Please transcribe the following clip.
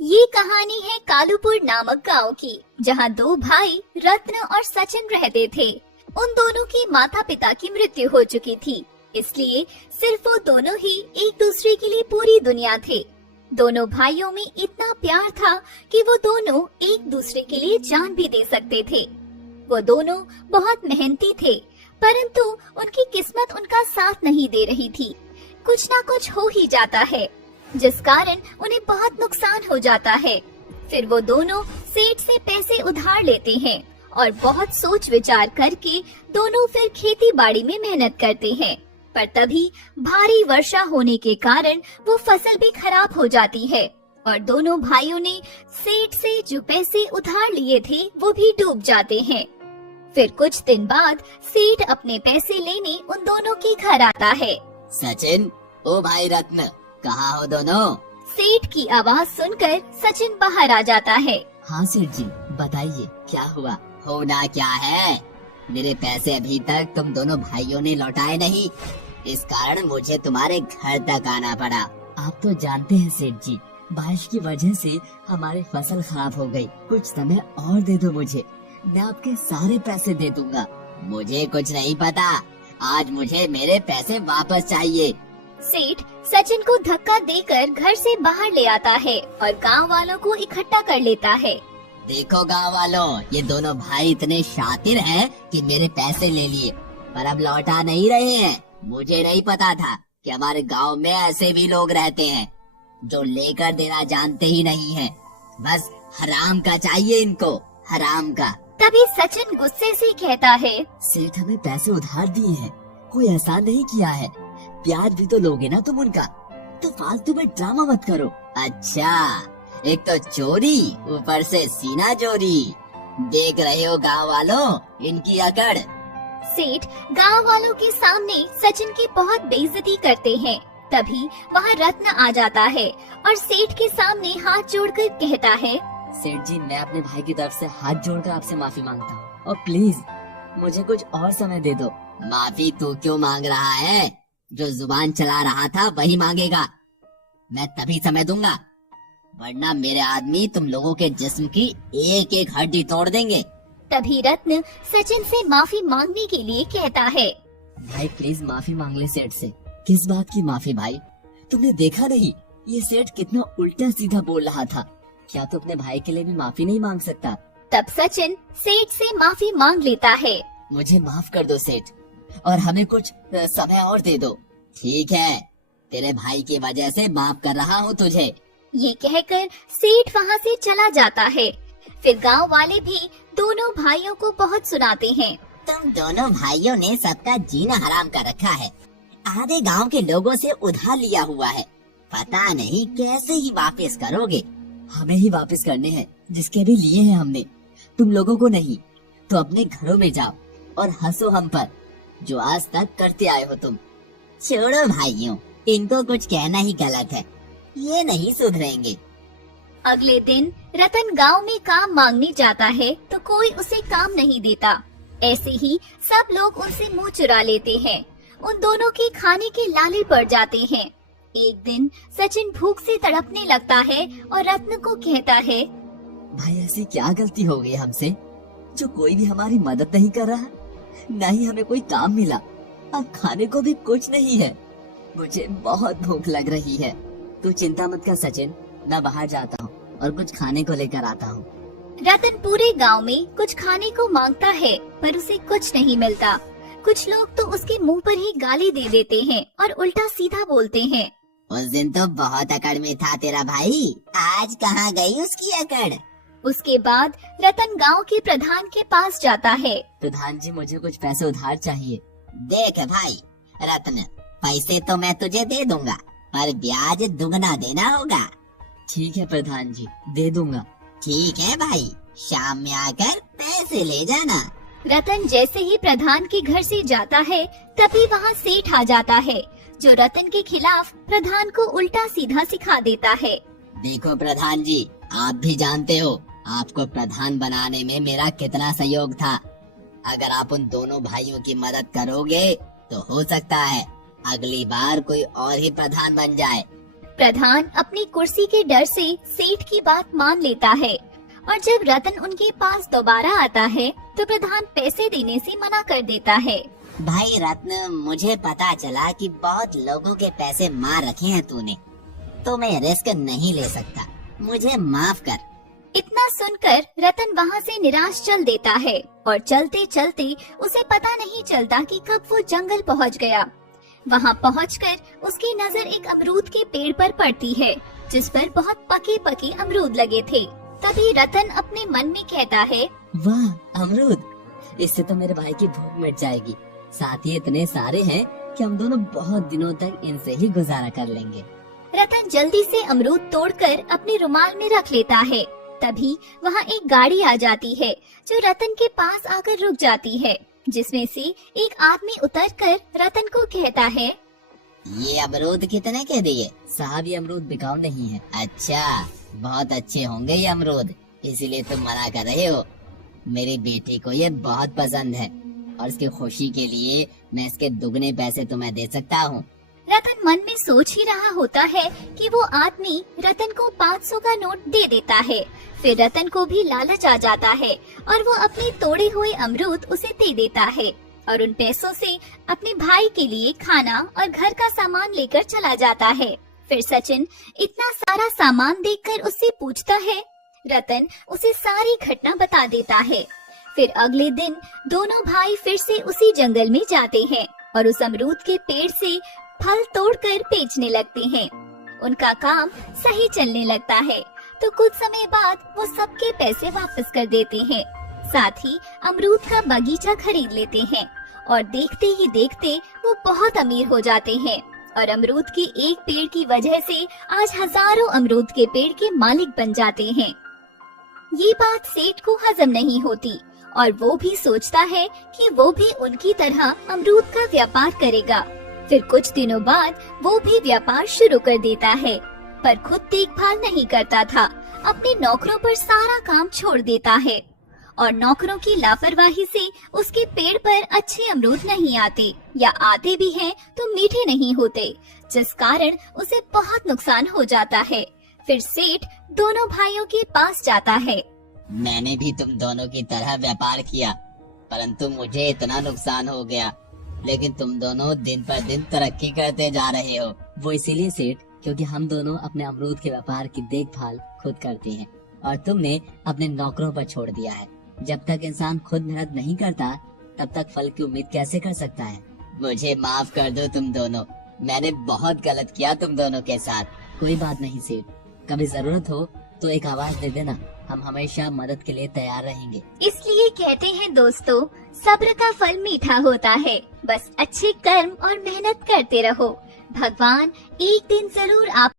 ये कहानी है कालूपुर नामक गांव की, जहां दो भाई रत्न और सचिन रहते थे। उन दोनों की माता पिता की मृत्यु हो चुकी थी, इसलिए सिर्फ वो दोनों ही एक दूसरे के लिए पूरी दुनिया थे। दोनों भाइयों में इतना प्यार था कि वो दोनों एक दूसरे के लिए जान भी दे सकते थे। वो दोनों बहुत मेहनती थे, परंतु उनकी किस्मत उनका साथ नहीं दे रही थी। कुछ ना कुछ हो ही जाता है, जिस कारण उन्हें बहुत नुकसान हो जाता है। फिर वो दोनों सेठ से पैसे उधार लेते हैं और बहुत सोच विचार करके दोनों फिर खेती बाड़ी में मेहनत करते हैं। पर तभी भारी वर्षा होने के कारण वो फसल भी खराब हो जाती है और दोनों भाइयों ने सेठ से जो पैसे उधार लिए थे वो भी डूब जाते हैं। फिर कुछ दिन बाद सेठ अपने पैसे लेने उन दोनों के घर आता है। सचिन, ओ भाई रत्न, कहाँ हो दोनों? सेठ की आवाज सुनकर सचिन बाहर आ जाता है। हाँ सेठ जी, बताइए क्या हुआ? होना क्या है? मेरे पैसे अभी तक तुम दोनों भाइयों ने लौटाए नहीं, इस कारण मुझे तुम्हारे घर तक आना पड़ा। आप तो जानते हैं सेठ जी, बारिश की वजह से हमारी फसल खराब हो गई। कुछ समय और दे दो मुझे, मैं आपके सारे पैसे दे दूंगा। मुझे कुछ नहीं पता, आज मुझे मेरे पैसे वापस चाहिए। सेठ सचिन को धक्का देकर घर से बाहर ले आता है और गांव वालों को इकट्ठा कर लेता है। देखो गांव वालों, ये दोनों भाई इतने शातिर हैं कि मेरे पैसे ले लिए, पर अब लौटा नहीं रहे हैं। मुझे नहीं पता था कि हमारे गांव में ऐसे भी लोग रहते हैं जो लेकर देना जानते ही नहीं हैं। बस हराम का चाहिए इनको, हराम का। तभी सचिन गुस्से से कहता है, सेठ हमें पैसे उधार दिए हैं, कोई एहसान नहीं किया है, ब्याज भी तो लोगे ना तुम उनका, तो फालतू में ड्रामा मत करो। अच्छा, एक तो चोरी, ऊपर से सीना चोरी। देख रहे हो गांव वालों इनकी अकड़। सेठ गांव वालों के सामने सचिन की बहुत बेइज्जती करते हैं। तभी वहाँ रत्न आ जाता है और सेठ के सामने हाथ जोड़कर कहता है, सेठ जी, मैं अपने भाई की तरफ से हाथ जोड़कर आपसे माफी मांगता हूँ और प्लीज मुझे कुछ और समय दे दो। माफी तू क्यों मांग रहा है? जो जुबान चला रहा था वही मांगेगा। मैं तभी समय दूंगा, वरना मेरे आदमी तुम लोगों के जिस्म की एक एक हड्डी तोड़ देंगे। तभी रत्न सचिन से माफी मांगने के लिए कहता है, भाई प्लीज माफी मांग ले सेठ से। किस बात की माफी भाई? तुमने देखा नहीं ये सेठ कितना उल्टा सीधा बोल रहा था? क्या तू अपने भाई के लिए भी माफी नहीं मांग सकता? तब सचिन सेठ से माफी मांग लेता है। मुझे माफ कर दो सेठ, और हमें कुछ समय और दे दो। ठीक है, तेरे भाई की वजह से माफ कर रहा हूँ तुझे। ये कहकर सेठ वहाँ से चला जाता है। फिर गांव वाले भी दोनों भाइयों को बहुत सुनाते हैं। तुम दोनों भाइयों ने सबका जीना हराम कर रखा है, आधे गांव के लोगों से उधार लिया हुआ है, पता नहीं कैसे ही वापस करोगे। हमें ही वापस करने हैं जिसके भी लिए हैं हमने, तुम लोगों को नहीं। तो अपने घरों में जाओ और हंसो हम पर, जो आज तक करते आए हो तुम। छोड़ो भाइयों, इनको कुछ कहना ही गलत है, ये नहीं सुधरेंगे। अगले दिन रतन गांव में काम मांगने जाता है तो कोई उसे काम नहीं देता। ऐसे ही सब लोग उनसे मुंह चुरा लेते हैं। उन दोनों के खाने के लाले पड़ जाते हैं। एक दिन सचिन भूख से तड़पने लगता है और रत्न को कहता है, भाई ऐसी क्या गलती हो गई हमसे, जो कोई भी हमारी मदद नहीं कर रहा, न ही हमें कोई काम मिला, अब खाने को भी कुछ नहीं है। मुझे बहुत भूख लग रही है। तू चिंता मत कर सचिन, मैं बाहर जाता हूँ और कुछ खाने को लेकर आता हूँ। रतन पूरे गांव में कुछ खाने को मांगता है, पर उसे कुछ नहीं मिलता। कुछ लोग तो उसके मुंह पर ही गाली दे देते हैं और उल्टा सीधा बोलते हैं। उस दिन तो बहुत अकड़ में था तेरा भाई, आज कहाँ गई उसकी अकड़? उसके बाद रतन गांव के प्रधान के पास जाता है। प्रधान जी, मुझे कुछ पैसे उधार चाहिए। देख भाई रत्न, पैसे तो मैं तुझे दे दूंगा, पर ब्याज दुगना देना होगा। ठीक है प्रधान जी, दे दूंगा। ठीक है भाई, शाम में आकर पैसे ले जाना। रतन जैसे ही प्रधान के घर से जाता है, तभी वहाँ सेठ आ जाता है, जो रतन के खिलाफ प्रधान को उल्टा सीधा सिखा देता है। देखो प्रधान जी, आप भी जानते हो आपको प्रधान बनाने में मेरा कितना सहयोग था। अगर आप उन दोनों भाइयों की मदद करोगे तो हो सकता है अगली बार कोई और ही प्रधान बन जाए। प्रधान अपनी कुर्सी के डर से सेठ की बात मान लेता है और जब रतन उनके पास दोबारा आता है तो प्रधान पैसे देने से मना कर देता है। भाई रत्न, मुझे पता चला कि बहुत लोगों के पैसे मार रखे हैं तूने, तो मैं रिस्क नहीं ले सकता, मुझे माफ कर। इतना सुनकर रतन वहाँ से निराश चल देता है और चलते चलते उसे पता नहीं चलता कि कब वो जंगल पहुँच गया। वहाँ पहुँचकर उसकी नजर एक अमरूद के पेड़ पर पड़ती है जिस पर बहुत पके पके अमरूद लगे थे। तभी रतन अपने मन में कहता है, वाह अमरूद, इससे तो मेरे भाई की भूख मिट जाएगी। साथ ही इतने सारे हैं कि हम दोनों बहुत दिनों तक इनसे ही गुजारा कर लेंगे। रतन जल्दी से अमरूद तोड़कर अपने रुमाल में रख लेता है। तभी वहाँ एक गाड़ी आ जाती है जो रतन के पास आकर रुक जाती है, जिसमें से एक आदमी उतरकर रतन को कहता है, ये अमरूद कितने के दिए? साहब, ये अमरूद बिकाऊ नहीं है। अच्छा, बहुत अच्छे होंगे ये अमरूद, इसीलिए तुम मना कर रहे हो। मेरी बेटी को ये बहुत पसंद है और इसकी खुशी के लिए मैं इसके दुगने पैसे तुम्हें दे सकता हूँ। रतन मन में सोच ही रहा होता है कि वो आदमी रतन को 500 का नोट दे देता है। फिर रतन को भी लालच आ जाता है और वो अपने तोड़े हुए अमरूद उसे दे देता है और उन पैसों से अपने भाई के लिए खाना और घर का सामान लेकर चला जाता है। फिर सचिन इतना सारा सामान देखकर उससे पूछता है। रतन उसे सारी घटना बता देता है। फिर अगले दिन दोनों भाई फिर से उसी जंगल में जाते हैं और उस अमरूद के पेड़ से फल तोड़कर बेचने लगते हैं। उनका काम सही चलने लगता है तो कुछ समय बाद वो सबके पैसे वापस कर देते हैं। साथ ही अमरूद का बगीचा खरीद लेते हैं और देखते ही देखते वो बहुत अमीर हो जाते हैं और अमरूद के एक पेड़ की वजह से आज हजारों अमरूद के पेड़ के मालिक बन जाते हैं। ये बात सेठ को हजम नहीं होती और वो भी सोचता है कि वो भी उनकी तरह अमरूद का व्यापार करेगा। फिर कुछ दिनों बाद वो भी व्यापार शुरू कर देता है, पर खुद देखभाल नहीं करता था। अपने नौकरों पर सारा काम छोड़ देता है और नौकरों की लापरवाही से उसके पेड़ पर अच्छे अमरूद नहीं आते या आते भी हैं तो मीठे नहीं होते, जिस कारण उसे बहुत नुकसान हो जाता है। फिर सेठ दोनों भाइयों के पास जाता है। मैंने भी तुम दोनों की तरह व्यापार किया, परंतु मुझे इतना नुकसान हो गया, लेकिन तुम दोनों दिन पर दिन तरक्की करते जा रहे हो। वो इसीलिए सेठ, क्योंकि हम दोनों अपने अमरूद के व्यापार की देखभाल खुद करते हैं और तुमने अपने नौकरों पर छोड़ दिया है। जब तक इंसान खुद मेहनत नहीं करता तब तक फल की उम्मीद कैसे कर सकता है। मुझे माफ कर दो तुम दोनों, मैंने बहुत गलत किया तुम दोनों के साथ। कोई बात नहीं सेठ, कभी जरूरत हो तो एक आवाज दे देना, हम हमेशा मदद के लिए तैयार रहेंगे। इसलिए कहते हैं दोस्तों, सब्र का फल मीठा होता है, बस अच्छे कर्म और मेहनत करते रहो। भगवान एक दिन जरूर आप